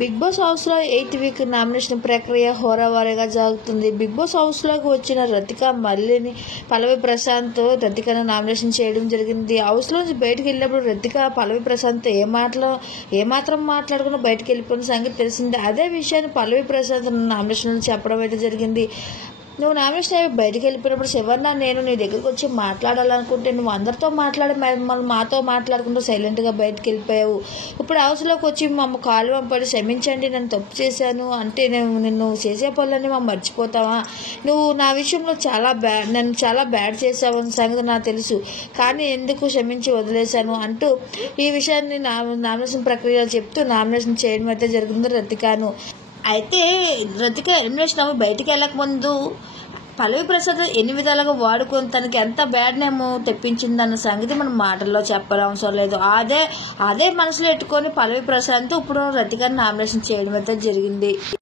Big boss హౌస్లో 8th week nomination ప్రక్రియ హోరావారీగా సాగుతుంది. బిగ్ బాస్ హౌస్లోకి వచ్చిన రతిక మల్లిని పల్లవి ప్రశాంత్ రతికను నామినేషన్ చేయడం జరిగింది. హౌస్లోంచి బయటకు వెళ్ళినప్పుడు రతిక పల్లవి ప్రశాంత్ ఏమాత్రం మాట్లాడకుండా బయటకు వెళ్ళిపోయిన సంగతి తెలిసిందే. అదే విషయాన్ని పల్లవి ప్రశాంత్ నామినేషన్ చెప్పడం అయితే జరిగింది. నువ్వు నామినేషన్ అయ్యి బయటకు వెళ్ళిపోయినప్పుడు శివర్ణ నేను నీ దగ్గరికి వచ్చి మాట్లాడాలనుకుంటే నువ్వు అందరితో మాట్లాడి మళ్ళీ మాతో మాట్లాడుకుంటూ సైలెంట్గా బయటకు వెళ్ళిపోయావు. ఇప్పుడు హౌస్లోకి వచ్చి మమ్మ కాలు పంపడి క్షమించండి నేను తప్పు చేశాను అంటే నిన్ను చేసే పనులన్నీ మమ్మ మర్చిపోతావా? నువ్వు నా విషయంలో నన్ను చాలా బ్యాడ్ చేసావు అన్న సంగతి నాకు తెలుసు, కానీ ఎందుకు క్షమించి వదిలేశాను అంటూ ఈ విషయాన్ని నామినేషన్ ప్రక్రియలో చెప్తూ నామినేషన్ చేయడం అయితే జరిగింది రతికను. అయితే రతిక ఎలిమినేషన్ అవ్వి బయటికి వెళ్ళకముందు పల్లవి ప్రసాద్ ఎన్ని విధాలుగా వాడుకొని తనకి ఎంత బ్యాడ్ నేమ్ తెప్పించిందన్న సంగతి మనం మాటల్లో చెప్పనవసరం లేదు. అదే మనసులో పెట్టుకొని పల్లవి ప్రసాద్ ఇప్పుడు రతికను నామినేషన్ చేయడం అయితే జరిగింది.